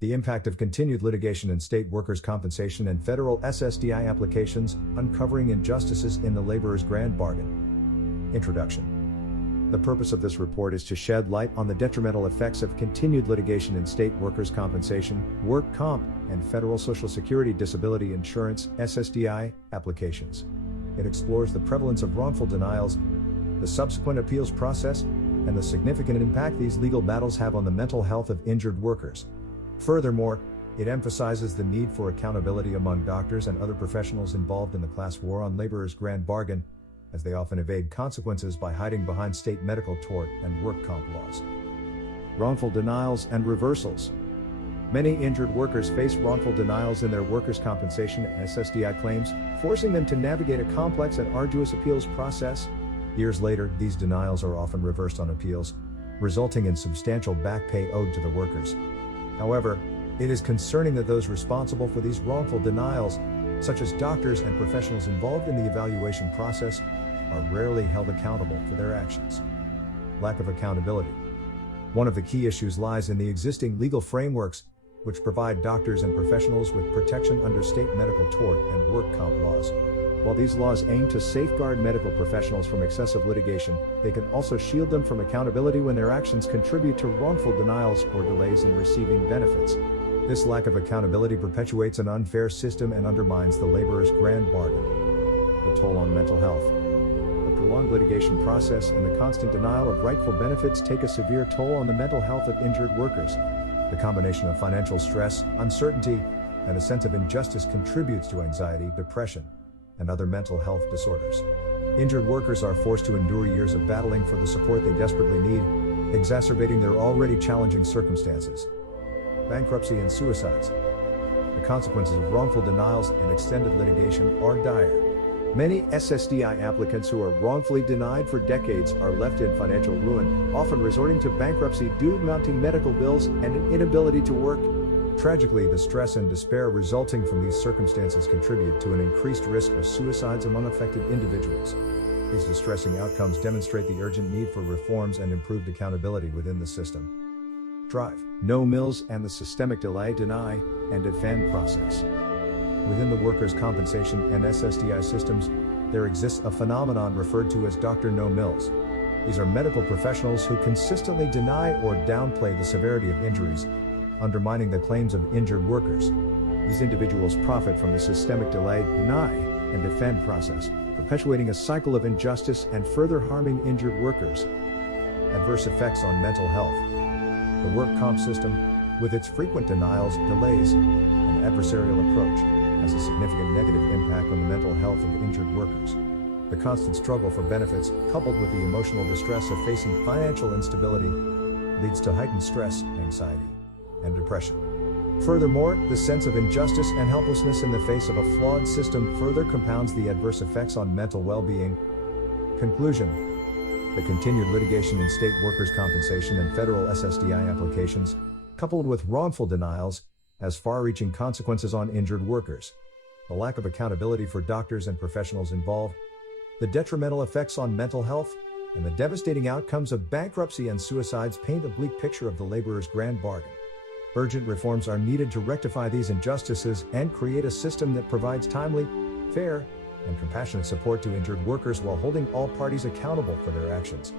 The impact of continued litigation in state workers' compensation and federal SSDI applications, uncovering injustices in the laborer's grand bargain. Introduction. The purpose of this report is to shed light on the detrimental effects of continued litigation in state workers' compensation, work comp, and federal Social Security Disability Insurance (SSDI) applications. It explores the prevalence of wrongful denials, the subsequent appeals process, and the significant impact these legal battles have on the mental health of injured workers. Furthermore, it emphasizes the need for accountability among doctors and other professionals involved in the class war on laborers' grand bargain, as they often evade consequences by hiding behind state medical, tort, and work comp laws. Wrongful denials and reversals. Many injured workers face wrongful denials in their workers' compensation and SSDI claims, forcing them to navigate a complex and arduous appeals process. Years later, these denials are often reversed on appeals, resulting in substantial back pay owed to the workers. However, it is concerning that those responsible for these wrongful denials, such as doctors and professionals involved in the evaluation process, are rarely held accountable for their actions. Lack of accountability. One of the key issues lies in the existing legal frameworks, which provide doctors and professionals with protection under state medical, tort, and work comp laws. While these laws aim to safeguard medical professionals from excessive litigation, they can also shield them from accountability when their actions contribute to wrongful denials or delays in receiving benefits. This lack of accountability perpetuates an unfair system and undermines the laborer's grand bargain. The toll on mental health. The prolonged litigation process and the constant denial of rightful benefits take a severe toll on the mental health of injured workers. The combination of financial stress, uncertainty, and a sense of injustice contributes to anxiety, depression, and other mental health disorders. Injured workers are forced to endure years of battling for the support they desperately need, exacerbating their already challenging circumstances. Bankruptcy and suicides. The consequences of wrongful denials and extended litigation are dire. Many SSDI applicants who are wrongfully denied for decades are left in financial ruin, often resorting to bankruptcy due to mounting medical bills and an inability to work. Tragically, the stress and despair resulting from these circumstances contribute to an increased risk of suicides among affected individuals. These distressing outcomes demonstrate the urgent need for reforms and improved accountability within the system. Drive, no mills, and the systemic delay, deny, and defend process. Within the workers' compensation and SSDI systems, there exists a phenomenon referred to as Dr. No Mills. These are medical professionals who consistently deny or downplay the severity of injuries, undermining the claims of injured workers. These individuals profit from the systemic delay, deny, and defend process, perpetuating a cycle of injustice and further harming injured workers. Adverse effects on mental health. The work comp system, with its frequent denials, delays, and adversarial approach, has a significant negative impact on the mental health of injured workers. The constant struggle for benefits, coupled with the emotional distress of facing financial instability, leads to heightened stress, anxiety, and depression. Furthermore, the sense of injustice and helplessness in the face of a flawed system further compounds the adverse effects on mental well-being. Conclusion. The continued litigation in state workers' compensation and federal SSDI applications, coupled with wrongful denials, has far-reaching consequences on injured workers. The lack of accountability for doctors and professionals involved, the detrimental effects on mental health, and the devastating outcomes of bankruptcy and suicides paint a bleak picture of the laborer's grand bargain. Urgent reforms are needed to rectify these injustices and create a system that provides timely, fair, and compassionate support to injured workers while holding all parties accountable for their actions.